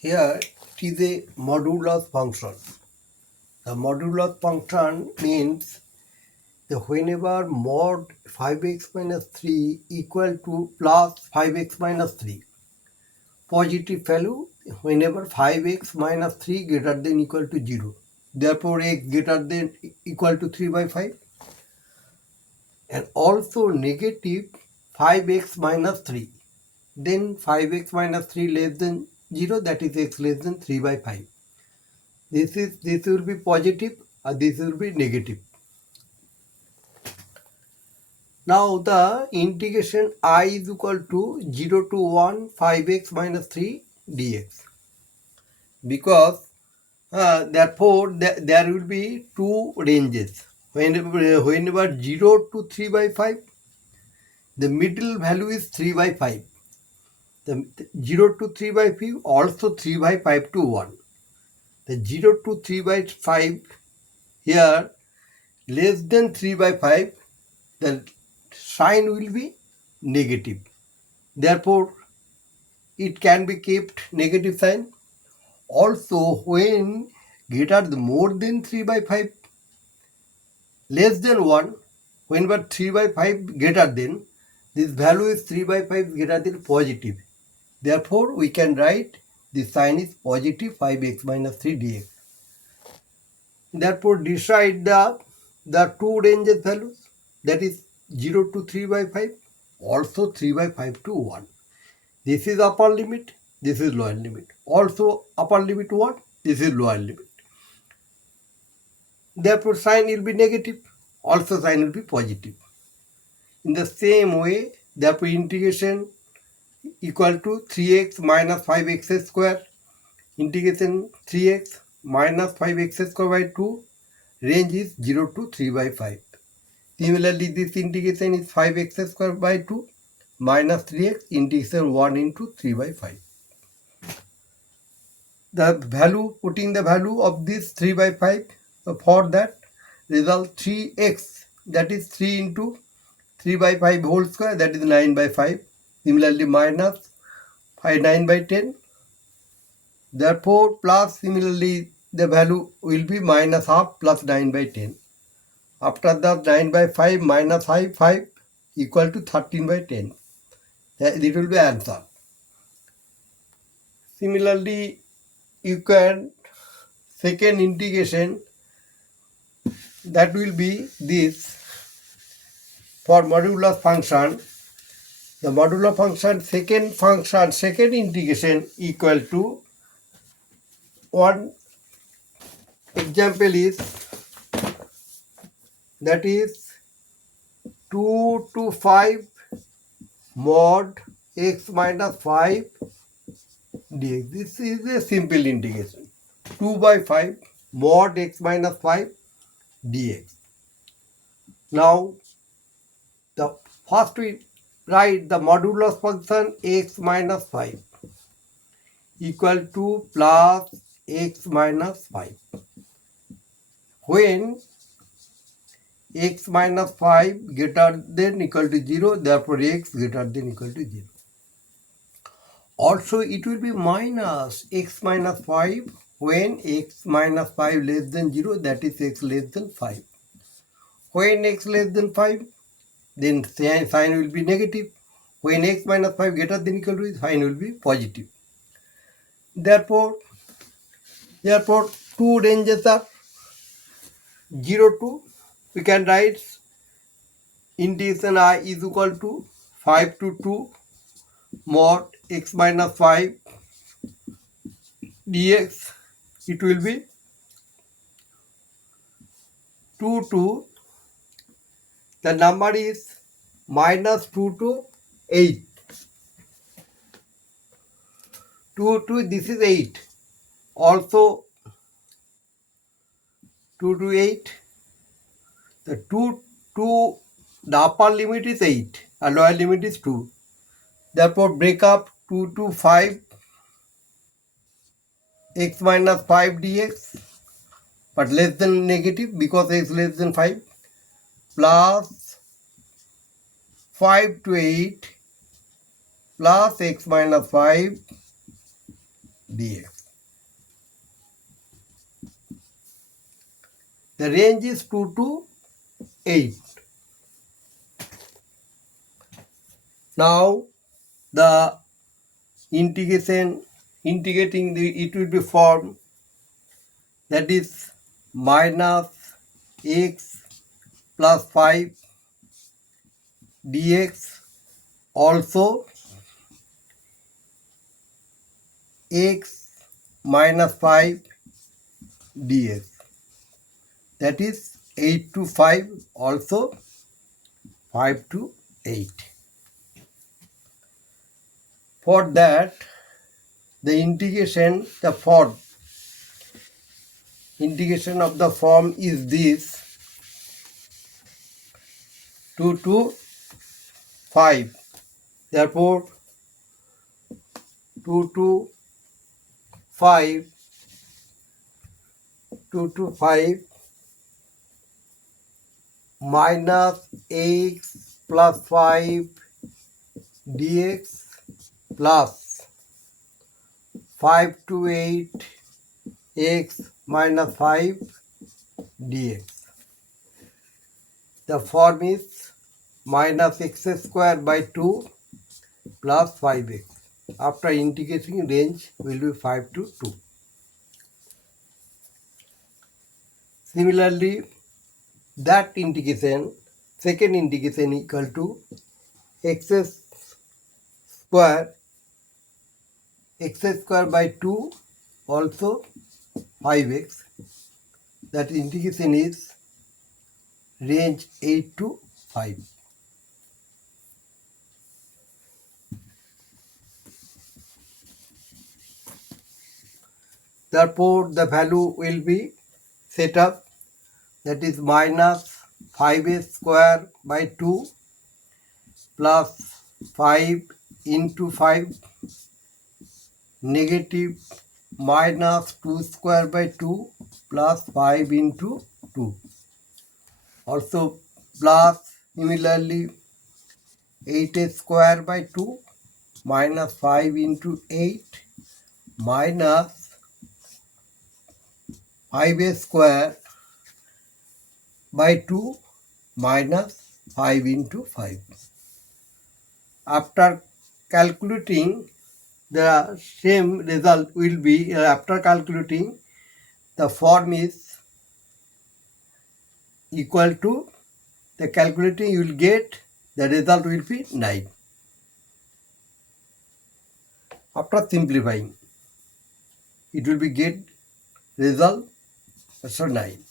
Here it is a modulus function. The modulus function means that whenever mod 5x minus 3 equal to plus 5x minus 3, positive value whenever 5x minus 3 greater than equal to 0. Therefore, x greater than equal to 3 by 5. And also negative 5x minus 3. Then 5x minus 3 less than 0, that is x less than 3 by 5. This will be positive and this will be negative. Now the integration I is equal to 0 to 1 5x minus 3 dx. Because therefore there will be two ranges. Whenever 0 to 3 by 5, the middle value is 3 by 5. The 0 to 3 by 5 also 3 by 5 to 1. The 0 to 3 by 5 here less than 3 by 5, the sign will be negative. Therefore, it can be kept negative sign. Also, when greater more than 3 by 5, less than 1, whenever 3 by 5 greater than, this value is 3 by 5 greater than positive. Therefore, we can write the sign is positive 5x minus 3 dx. Therefore, decide the two ranges values, that is 0 to 3 by 5, also 3 by 5 to 1. This is upper limit, this is lower limit. Also upper limit 1, this is lower limit. Therefore, sign will be negative, also sign will be positive. In the same way, therefore integration equal to 3x minus 5x square, integration 3x minus 5x square by 2, range is 0 to 3 by 5. Similarly, this integration is 5x square by 2 minus 3x integration 1 into 3 by 5. The value, putting the value of this 3 by 5, for that result 3x, that is 3 into 3 by 5 whole square, that is 9 by 5. Similarly, minus 9 by 10. Therefore, plus similarly the value will be minus half plus 9 by 10. After that, 9 by 5 minus 5 equal to 13 by 10. It will be answer. Similarly, you can second integration, that will be this. For modulus function, the modular function, second integration equal to, one example is, that is 2 to 5 mod x minus 5 dx. This is a simple integration. 2 by 5 mod x minus 5 dx. Now, the first we write the modulus function x minus 5 equal to plus x minus 5. When x minus 5 greater than equal to 0, therefore x greater than equal to 0. Also, it will be minus x minus 5 when x minus 5 less than 0, that is x less than 5. When x less than 5, then sign will be negative. When x minus 5 greater than equal to, sign will be positive. Therefore, two ranges are 0 to, we can write integration I is equal to 5 to 2 mod x minus 5 dx. It will be 2 to, the number is minus 2 to 8. 2 to, this is 8. Also 2 to 8. The 2 to, the upper limit is 8 and lower limit is 2. Therefore, break up 2 to 5 x minus 5 dx, but less than negative because x less than 5, plus 5 to 8 plus x minus 5 dx. The range is 2 to 8. Now the integrating it will be formed, that is minus x plus 5 dx, also x minus 5 dx, that is 8 to 5, also 5 to 8. For that, the integration of the form is this: 2 to 5. Therefore 2 to 5 minus x plus 5 dx plus 5 to 8 x minus 5 dx. The form is minus x square by 2 plus 5x. After integrating, range will be 5 to 2. Similarly, that integration, second integration, equal to x square by 2, also 5x. That integration is range 8 to 5. Therefore, the value will be set up, that is minus 5x square by 2 plus 5 into 5, negative minus 2 square by 2 plus 5 into 2. Also plus, similarly, 8 square by 2 minus 5 into 8 minus 5 square by 2 minus 5 into 5. After calculating, the same result will be, after calculating, the form is equal to, the calculating you will get, the result will be 9. After simplifying, it will be get result, so 9.